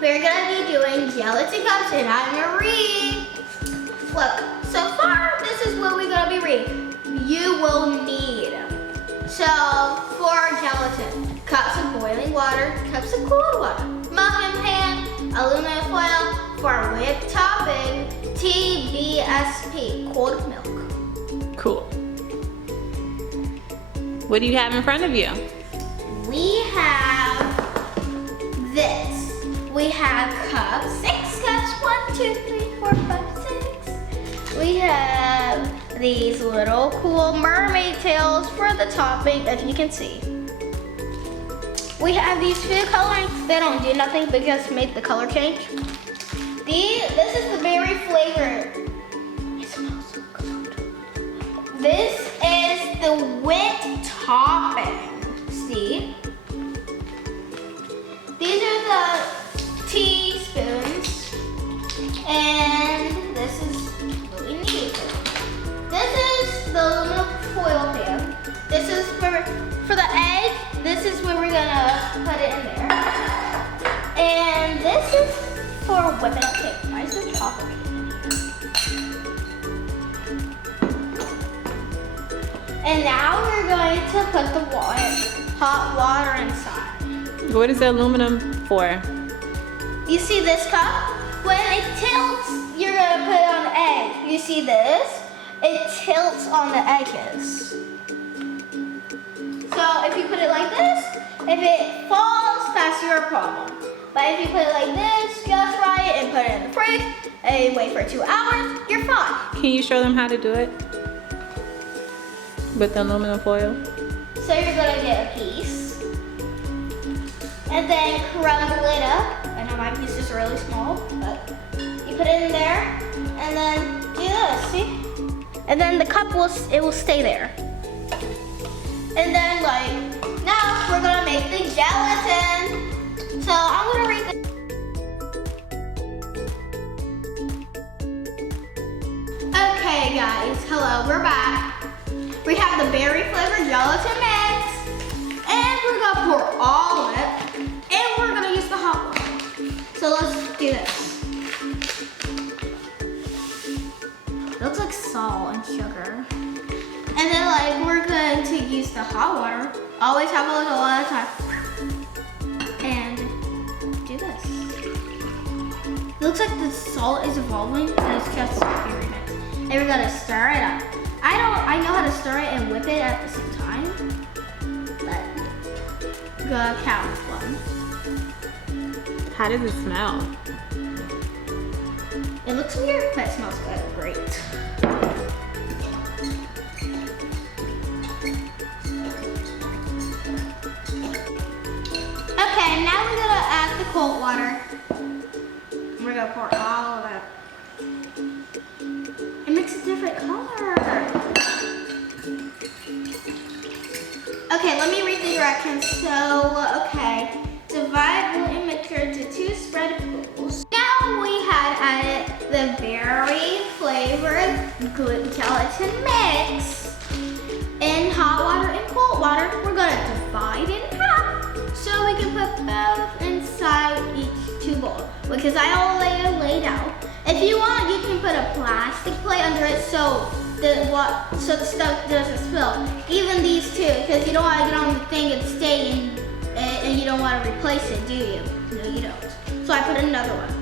we're gonna be doing gelatin cups and I'm gonna read. Look, so far, this is what we're gonna be reading. You will need. So, for gelatin, cups of boiling water, cups of cold water, muffin pan, aluminum foil, for whipped topping, TBSP, cold milk. Cool. What do you have in front of you? We have this. We have cups, 6 cups, 1, 2, 3, 4, 5, 6. We have these little cool mermaid tails for the topping, if you can see. We have these food colorings. They don't do nothing but just make the color change. This is the berry flavor. It smells so good. This is the whipped topping. See? These are the teaspoons. And this is what we need. This is the aluminum foil pan. This is for the egg. This is where we're gonna put it in there. And this is for whipping up cake. Why is there chocolate in here? And now we're going to put the hot water inside. What is the aluminum for? You see this cup? When it tilts, you're gonna put it on the egg. You see this? It tilts on the edges. So if you put it like this, if it falls, that's your problem. But if you put it like this, just fry it and put it in the fridge and wait for 2 hours, you're fine. Can you show them how to do it? With the aluminum foil? So you're gonna get a piece and then crumble it up. I know my piece is really small, but you put it in there and then do this, see? And then the cup will stay there. And then now we're gonna make the gelatin. So I'm gonna read this. Okay guys, hello, we're back. We have the berry flavored gelatin mix. And we're gonna pour all of it. And we're gonna use the hot water. So let's do this. It looks like salt and sugar. And then we're going to use the hot water. Always have a lot of time. And do this. It looks like the salt is evolving and it's just very nice. And we're gonna stir it up. I know how to stir it and whip it at the same time. But go count one. How does it smell? It looks weird, but it smells good. Great. Okay, now we're gonna add the cold water. We're gonna pour all of it. It makes a different color. Okay, let me read the directions. So, okay, divide gluten mixture into 2 spread pools. Now we had added the berry flavored gluten gelatin mix in hot water and cold water. We're gonna divide it in half so we can put both inside each 2 bowls, because I already laid out. If you want, you can put a plastic plate under it so the stuff doesn't spill. Even these 2, because you don't want to get on the thing and stay in, and you don't want to replace it, do you? No, you don't. So I put another one.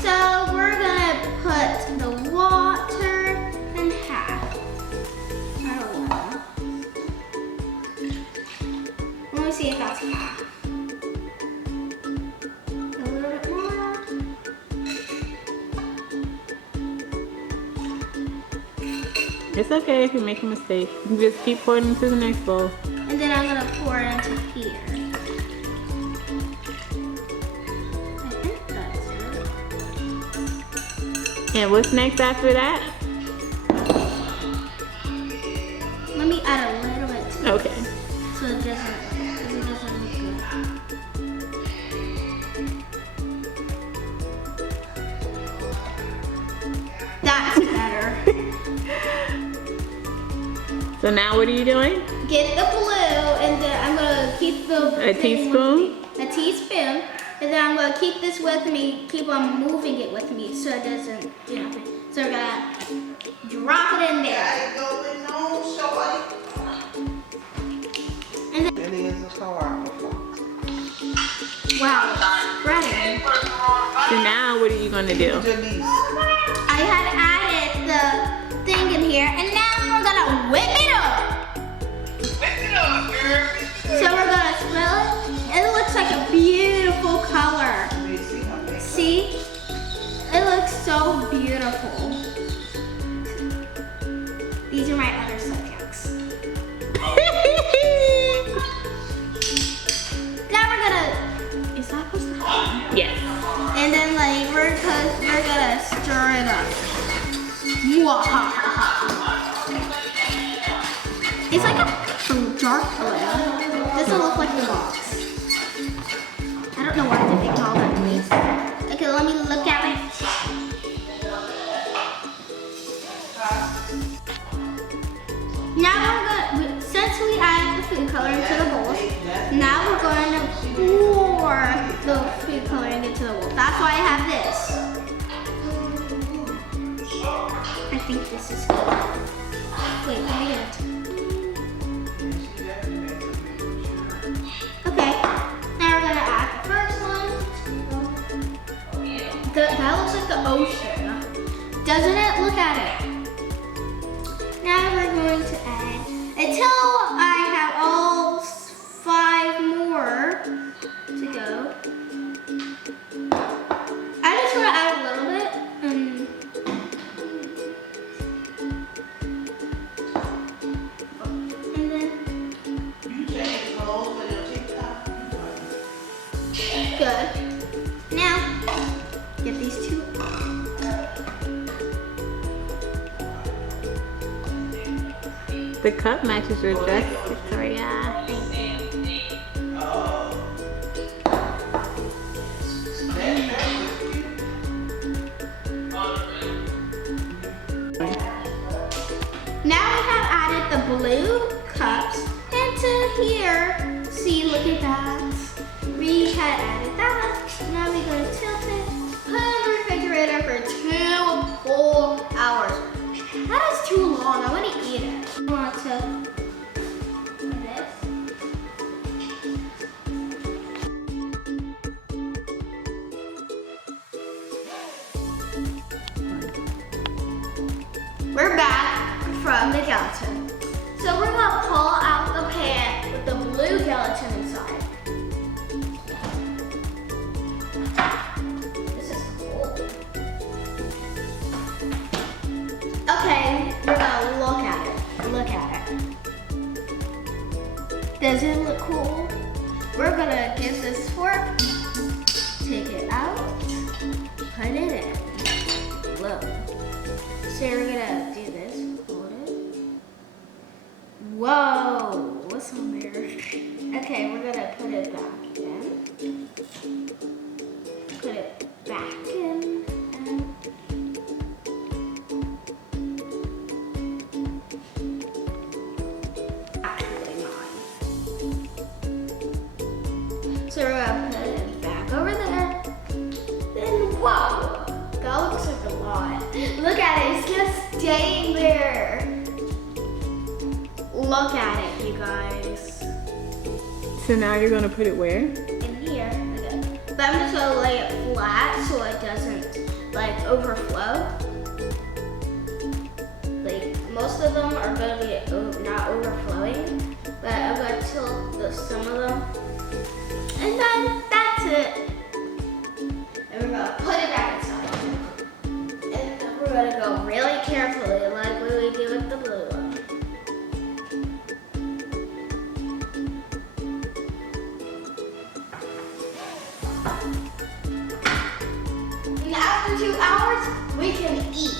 So we're gonna put the water in half. I don't know. Let me see if that's half. A little bit more. It's okay if you make a mistake. You can just keep pouring into the next bowl. And then I'm gonna pour it into here. I think that's it. And what's next after that? Let me add a little bit to it. Okay. So it doesn't look good. That's better. So now what are you doing? Get the blue, and then I'm gonna keep the A teaspoon? A teaspoon. And then I'm gonna keep this with me, keep on moving it with me so it doesn't do nothing. So we're gonna drop it in there. And then, It is a car. wow, it's spreading. So now what are you gonna do? Janice. I had added the thing in here, and now we're gonna whip it up. So we're gonna smell it. It looks like a beautiful color. See? It looks so beautiful. These are my other subjects. Now we're gonna, is that supposed to happen? Yes. And then like we're gonna stir it up. Mwahaha. It's like a dark balloon. Doesn't look like the box. I don't know why they make all that noise. Okay, let me look at it. Now we're gonna, since we added the food coloring to the bowls, now we're going to pour the food coloring into the bowl. That's why I have this. I think this is good. Wait, let me get it. Okay, now we're gonna add the first one. That looks like the ocean. Doesn't it? Look at it. Now we're going to add, until I have all 5 more to go. I just want to add a little bit. And then, good. Now, get these 2. The cup matches your dress, Victoria. Now we have added the blue cups into here. See, look at that. We had added that. Now we're going to tilt it, put it in the refrigerator for 2 whole hours. That is too long. I want to eat it. I want to do this. We're back from the gelatin. So we're gonna pull out the pan with the blue gelatin inside. This is cool. Okay, we're gonna look at it. Look at it. Does it look cool? We're gonna get this fork, take it out, put it in. Look. So we're gonna do this, hold it. Whoa, what's on there? Okay, we're gonna put it back in. Put it back in. And actually mine. So we're gonna put it back over there. Then whoa, that looks like a lot. Look at it, it's just staying there. Look at it, you guys. So now you're gonna put it where? In here, okay. But I'm just gonna lay it flat so it doesn't like overflow. Like most of them are gonna be not overflowing, but I'm gonna tilt some of them. And then that's it. And we're gonna put it back inside. And we're gonna go really carefully like we do with the blue one. And after 2 hours, we can eat.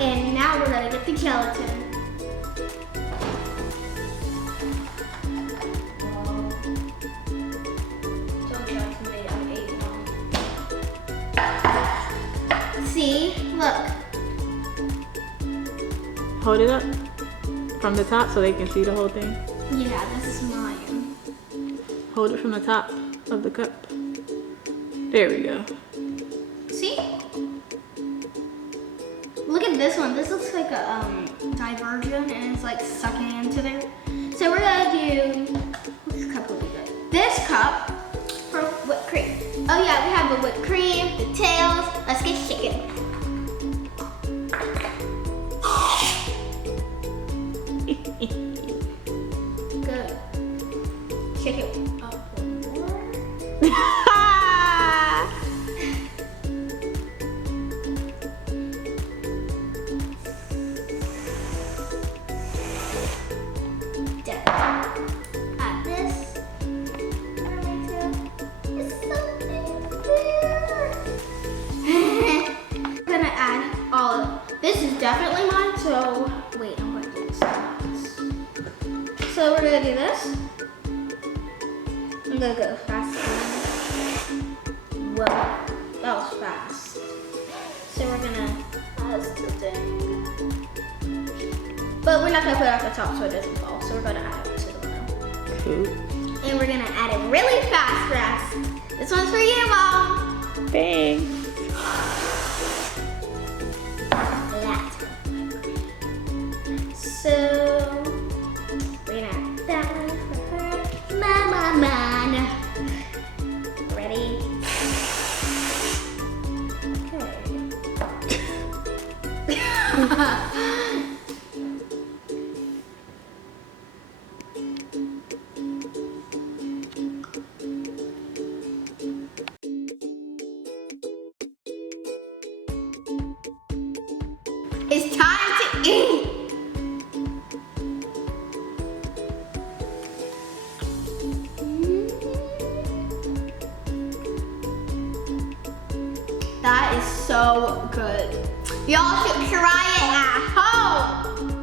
And now we're gonna get the gelatin. See, look. Hold it up. From the top so they can see the whole thing. Yeah, this is mine. Hold it from the top of the cup. There we go. See? Look at this one. This looks like a divergent and it's like sucking into there. So we're gonna do, which cup will be good? This cup for whipped cream. Oh yeah, we have the whipped cream, the tails. Let's get shaken. Good. Shake it up more. Done. Add this. It's so big. I'm gonna add all of this. Is definitely mine, so wait, I'm going to do this. So we're gonna do this. I'm gonna go faster. Whoa, that was fast. So we're gonna add this to the thing. But we're not gonna put it at the top so it doesn't fall. So we're gonna add it to the bottom. Cool. And we're gonna add it really fast. This one's for you, Mom. Thanks. That. So we're gonna add that one for her. Mama man. Ready? Okay. It's time to eat. That is so good. Y'all should try it at home.